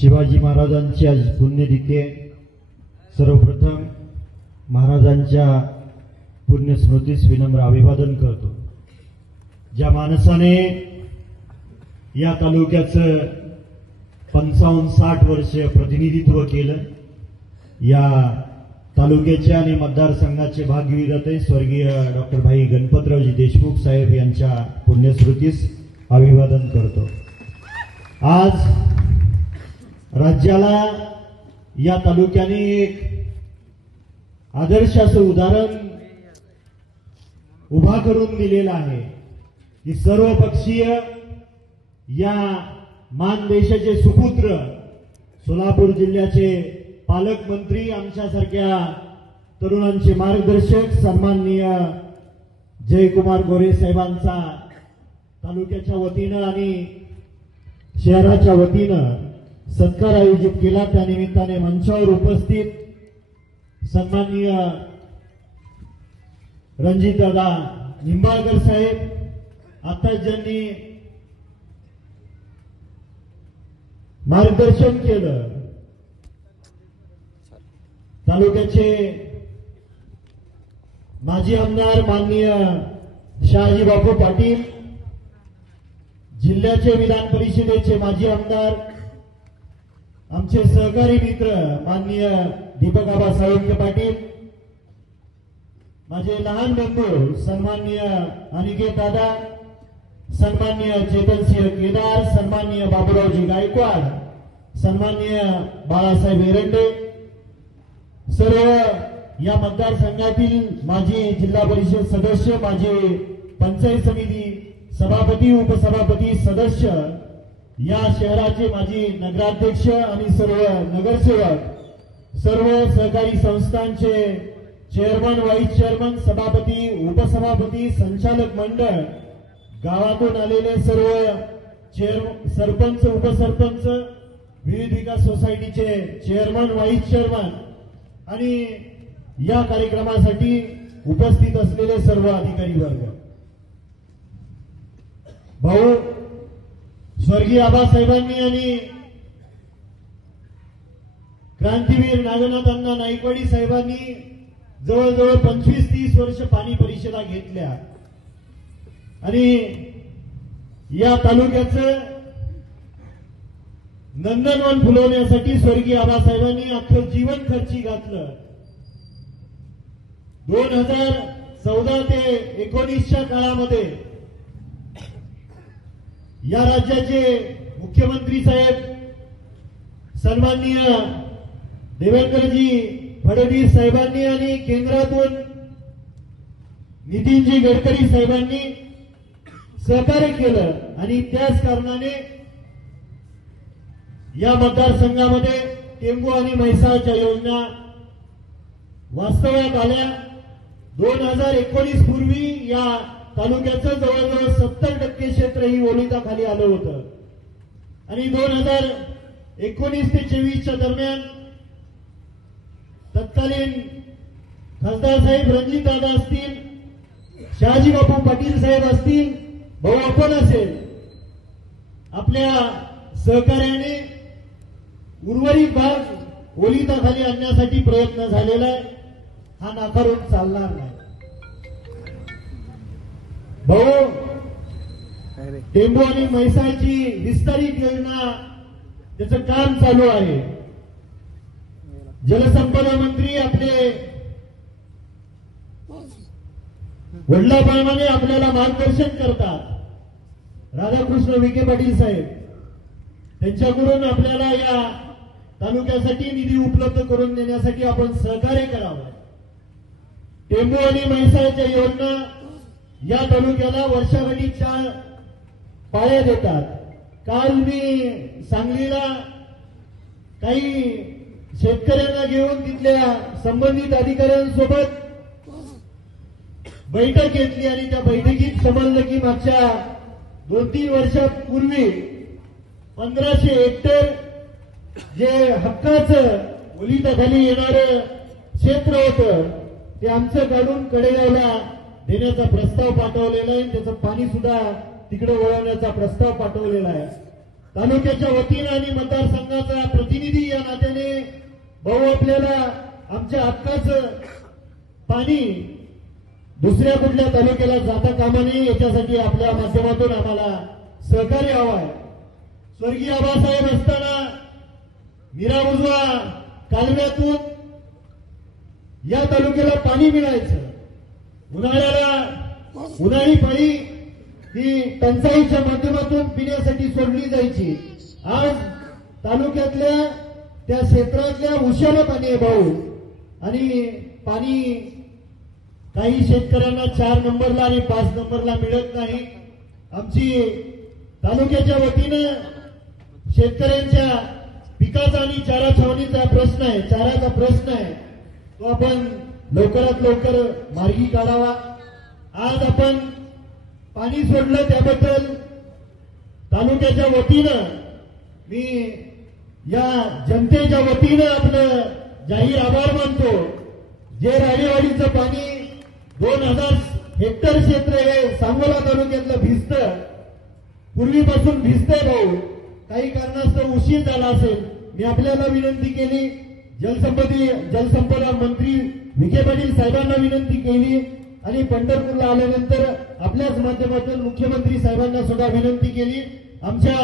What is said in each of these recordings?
शिवाजी महाराजांची आज पुण्यतिथी आहे। सर्वप्रथम महाराजांच्या पुण्यस्मृतीस विनम्र अभिवादन करतो। ज्या माणसाने या तालुक्याचं 55-60 वर्ष प्रतिनिधित्व केलं, या तालुक्याचे आणि मतदारसंघाचे भाग्यविधाते स्वर्गीय डॉक्टर भाई गणपतरावजी देशमुख साहेब यांच्या पुण्यस्मृतीस अभिवादन करतो। आज राज्याला या तालुक्याने एक आदर्श असं उदाहरण उभा करून दिलेलं आहे की सर्वपक्षीय या मानदेशाचे सुपुत्र, सोलापूर जिल्ह्याचे पालकमंत्री, आमच्यासारख्या तरुणांचे मार्गदर्शक सन्माननीय जयकुमार गोरे साहेबांचा तालुक्याच्या वतीनं आणि शहराच्या वतीनं सत्कार आयोजित केला। त्यानिमित्ताने मंचावर उपस्थित सन्माननीय रणजितदादा निंबाळकर साहेब, आता ज्यांनी मार्गदर्शन केलं, तालुक्याचे माजी आमदार माननीय शहाजी बापू पाटील, जिल्ह्याचे विधान परिषदेचे माजी आमदार, आमचे सहकारी मित्र माननीय दीपक आबा साळुंखे पाटील, माझे लहान बंधू सन्माननीय अनिकेत दादा, सन्माननीय चेतनसिंह केदार, सन्माननीय बाबूरावजी गायकवाड, सन्माननीय बाळासाहेब एरंडे, सर्व या मतदारसंघातील माजी जिल्हा परिषद सदस्य, माजी पंचायत समिती सभापती, उपसभापती, सदस्य, या शहराचे माजी नगराध्यक्ष आणि सर्व नगरसेवक, सर्व सहकारी संस्थांचे चेअरमन, व्हाईस चेअरमन, सभापती, उपसभापती, संचालक मंडळ, गावातून आलेले सर्व सरपंच, उपसरपंच, विविध विकास सोसायटीचे चेअरमन, व्हाईस चेअरमन आणि या कार्यक्रमासाठी उपस्थित असलेले सर्व अधिकारी वर्ग, भाऊ स्वर्गीय आबासाहेबांनी आणि क्रांतीवीर नागनाथ अण्णा नाईकवाडी साहेबांनी जवळजवळ 25-30 वर्ष पाणी परिषदा घेतल्या आणि या तालुक्याचं नंदनवन फुलवण्यासाठी स्वर्गीय आबासाहेबांनी अख्खं जीवन खर्ची घातलं। 2014 ते 19च्या काळामध्ये या राज्याचे मुख्यमंत्री साहेब सन्माननीय देवेंद्रजी फडणवीस साहेबांनी आणि केंद्रातून नितीनजी गडकरी साहेबांनी सहकार्य केलं आणि त्याच कारणाने या मतदारसंघामध्ये टेंबू आणि म्हैसाळच्या योजना वास्तवात आल्या। 2019 पूर्वी या तालुक्याचं जवळजवळ 70% क्षेत्र ही ओलिताखाली आलं होतं आणि 2019 ते 24च्या दरम्यान तत्कालीन खासदार साहेब रणजितदादा असतील, शहाजी बापू पाटील साहेब असतील, भाऊ आपण असेल, आपल्या सहकार्याने उर्वरित भाग ओलिताखाली आणण्यासाठी प्रयत्न झालेला आहे, हा नाकारून चालणार नाही। भाऊ टेंबू आणि म्हैसाळची विस्तारित योजना त्याचं काम चालू आहे। जलसंपदा मंत्री आपले वडिलांप्रमाणे आपल्याला मार्गदर्शन करतात, राधाकृष्ण विखे पाटील साहेब, त्यांच्याकडून आपल्याला या तालुक्यासाठी निधी उपलब्ध करून देण्यासाठी आपण सहकार्य करावं। टेंबू आणि म्हैसाळच्या योजना या तालुक्याला वर्षाकाठीच्या पाया देतात। काल मी सांगलीला काही शेतकऱ्यांना घेऊन तिथल्या संबंधित अधिकाऱ्यांसोबत बैठक घेतली आणि त्या बैठकीत समजलं की मागच्या 2-3 वर्षापूर्वी 1500 हेक्टर जे हक्काचं ओलिताखाली येणारं क्षेत्र होतं ते आमचं काढून कडेगावला देण्याचा प्रस्ताव पाठवलेला आहे, त्याचं पाणी सुद्धा तिकडे वळवण्याचा प्रस्ताव पाठवलेला आहे। तालुक्याच्या वतीनं आणि मतदारसंघाचा प्रतिनिधी या नात्याने भाऊ आपल्याला आमच्या हक्काचं पाणी दुसऱ्या कुठल्या तालुक्याला जाता कामा नये याच्यासाठी आपल्या माध्यमातून आम्हाला सहकार्य हवं आहे. स्वर्गीय आबासाहेब असताना मीरा उजवा कालव्यातून या तालुक्याला पाणी मिळायचं. उन्हाळ्याला उन्हाळी पाळी ही टंचाईच्या माध्यमातून पिण्यासाठी सोडली जायची. आज तालुक्यातल्या त्या क्षेत्रातल्या उशाला पाणी आहे भाऊ, आणि पाणी काही शेतकऱ्यांना 4 नंबरला आणि 5 नंबरला मिळत नाही. आमची तालुक्याच्या वतीनं शेतकऱ्यांच्या पिकाचा आणि चारा छावणीचा प्रश्न आहे, चाऱ्याचा प्रश्न आहे, तो आपण लवकरात लवकर मार्गी काढावा. आज आपण पाणी सोडलं त्याबद्दल तालुक्याच्या वतीनं मी या जनतेच्या वतीनं आपलं जाहीर आभार मानतो. जे राणेवाडीचं पाणी 2000 हेक्टर क्षेत्र हे सांगोला तालुक्यातलं भिजतं, पूर्वीपासून भिजतंय भाऊ. काही कारणास्तव उशीर झाला असेल. मी आपल्याला विनंती केली, जलसंपदा मंत्री विखे पाटील साहेबांना विनंती केली, आणि पंढरपूरला आल्यानंतर आपल्याच माध्यमातून मुख्यमंत्री साहेबांना सुद्धा विनंती केली. आमच्या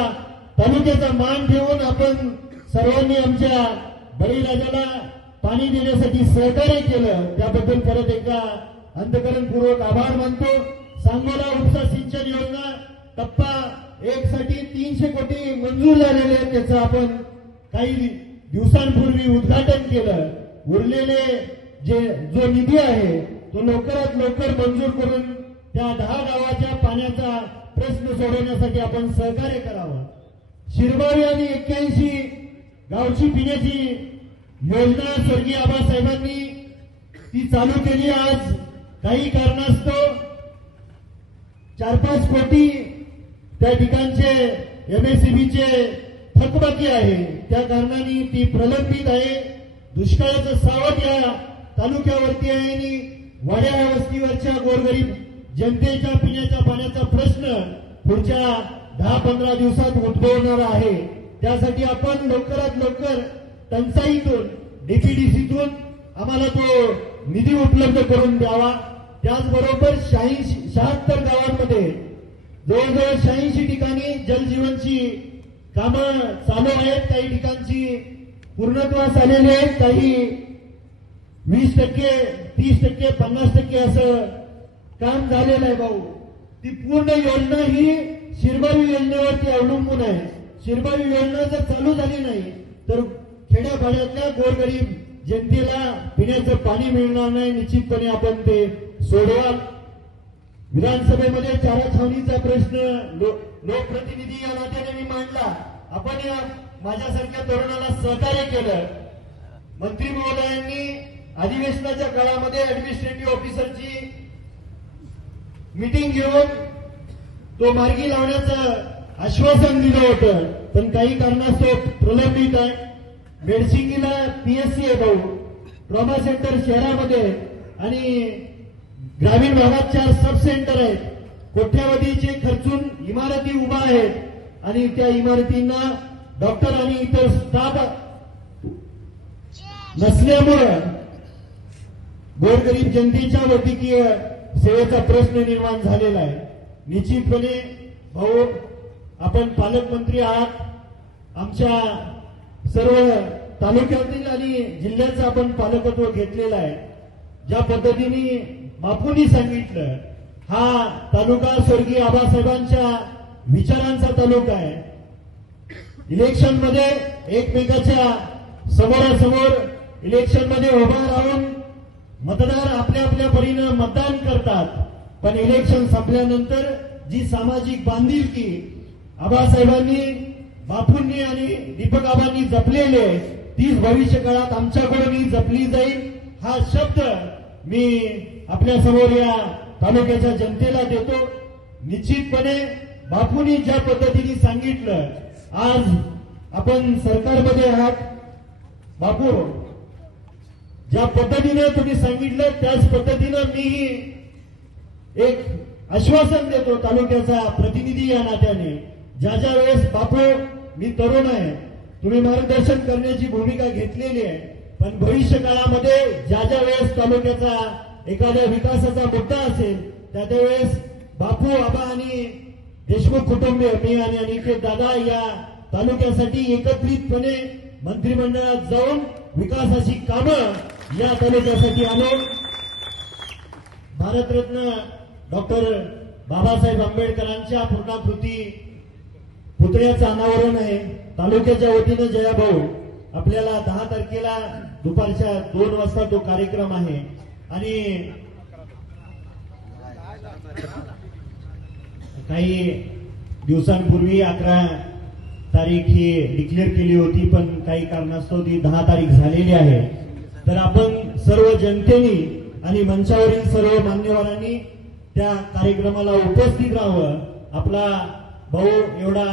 तालुक्याचा मान ठेवून आपण सर्वांनी आमच्या बळीराजाला पाणी देण्यासाठी सहकार्य केलं, त्याबद्दल परत एकदा अंतःकरणपूर्वक आभार मानतो. सांगोला उपसा सिंचन योजना टप्पा 1 साठी 300 कोटी मंजूर झालेले आहेत. त्याचं आपण काही दिवसांपूर्वी उद्घाटन केलं. उरलेले जो निधी आहे तो लवकरात लवकर मंजूर करून त्या 10 गावाच्या पाण्याचा प्रश्न सोडवण्यासाठी आपण सहकार्य करावं. शिरबावी आणि 81 गावची पिण्याची योजना स्वर्गीय आबासाहेबांनी ती चालू केली. आज काही कारणास्तव 4-5 कोटी त्या ठिकाणचे MSEBचे थकबाकी आहे, त्या कारणाने ती प्रलंबित आहे. दुष्काळाचं सावट या तालुक्यावरती आहे आणि वाड्या वस्तीवरच्या गोरगरीब जनतेच्या पिण्याच्या पाण्याचा प्रश्न पुढच्या 10-15 दिवसात उद्भवणार आहे. त्यासाठी आपण लवकरात लवकर टंचाईतून DPDCतून आम्हाला तो निधी उपलब्ध करून द्यावा. त्याचबरोबर 76 गावांमध्ये जवळजवळ 86 ठिकाणी जलजीवनची कामं चालू आहेत. काही ठिकाणची पूर्णत्वास आलेली आहेत, काही 20%, 30%, 50% असं काम झालेलं आहे भाऊ. ती पूर्ण योजना ही शिरबावी योजनेवरती अवलंबून आहे. शिरबावी योजना जर चालू झाली नाही तर खेड्यापाड्यातल्या गोरगरीब जनतेला पिण्याचं पाणी मिळणार नाही. निश्चितपणे आपण ते सोडवाल. विधानसभेमध्ये चारा छावणीचा प्रश्न लोकप्रतिनिधी या नात्याने मी मांडला. आपण या माझ्यासारख्या तरुणाला सहकार्य केलं. मंत्री महोदयांनी अधिवेशनाच्या काळामध्ये ऍडमिनिस्ट्रेटिव्ह ऑफिसरची मीटिंग घेऊन तो मार्गी लावण्याचं आश्वासन दिलं होतं, पण काही कारणास्तव प्रलंबित आहे. बेडसिंगीला PSC आहे भाऊ, ट्रॉमा सेंटर शहरामध्ये आणि ग्रामीण भागात 4 सब सेंटर आहेत. कोट्यावधीचे खर्चून इमारती उभा आहेत आणि त्या इमारतींना डॉक्टर आणि इतर स्टाफ नसल्यामुळे गोरगरीब जनतेच्या वैद्यकीय सेवेचा प्रश्न निर्माण झालेला आहे. निश्चितपणे भाऊ आपण पालकमंत्री आहात. आमच्या सर्व तालुक्यातील आणि जिल्ह्याचं आपण पालकत्व घेतलेलं आहे. ज्या पद्धतीने बापूंनी सांगितलं, हा तालुका स्वर्गीय आबासाहेबांच्या विचारांचा तालुका आहे. इलेक्शनमध्ये एकमेकाच्या समोरासमोर इलेक्शनमध्ये उभा राहून मतदार आपल्या आपल्या परीनं मतदान करतात, पण इलेक्शन संपल्यानंतर जी सामाजिक बांधिलकी आबासाहेबांनी, बापूंनी आणि दीपक आबांनी जपलेली आहे, तीच भविष्य काळात आमच्याकडूनही जपली जाईल. हा शब्द मी आपल्या समोर या तालुक्याच्या जनतेला देतो. निश्चितपणे बापूंनी ज्या पद्धतीने सांगितलं, आज आपण सरकारमध्ये आहात बापू, ज्या पद्धतीने तुम्ही सांगितलं त्याच पद्धतीनं मी एक आश्वासन देतो तालुक्याचा प्रतिनिधी या नात्याने. ज्या ज्या वेळेस बापू मी तरुण आहे, तुम्ही मार्गदर्शन करण्याची भूमिका घेतलेली आहे, पण भविष्य काळामध्ये ज्या ज्या वेळेस तालुक्याचा एखाद्या विकासाचा मुद्दा असेल त्या त्यावेळेस बापू आबा आणि देशमुख कुटुंबीय मी आणि अनिकेत दादा या तालुक्यासाठी एकत्रितपणे मंत्रिमंडळात जाऊन विकासाची कामं या तालुक्यासाठी आणून भारतरत्न डॉक्टर बाबासाहेब आंबेडकरांच्या पूर्णाकृती पुतळ्याचं अनावरण आहे. तालुक्याच्या वतीनं जयाभाऊ आपल्याला 10 तारखेला दुपारच्या 2 वाजता तो कार्यक्रम आहे आणि काही दिवसांपूर्वी 11 तारीख ही डिक्लेअर केली होती, पण काही कारणास्तव ती 10 तारीख झालेली आहे. तर आपण सर्व जनतेने आणि मंचावरील सर्व मान्यवरांनी त्या कार्यक्रमाला उपस्थित राहावं. आपला भाऊ एवढा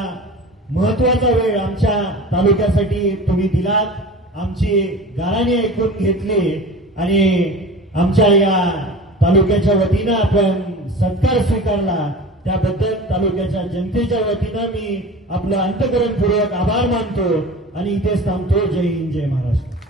महत्वाचा वेळ आमच्या तालुक्यासाठी तुम्ही दिलात, आमची गाराणी ऐकून घेतली आणि आमच्या या तालुक्याच्या वतीनं आपण सत्कार स्वीकारला, त्याबद्दल तालुक्याच्या जनतेच्या वतीनं मी आपलं अंतःकरणपूर्वक आभार मानतो आणि इथेच थांबतो. जय हिंद, जय महाराष्ट्र.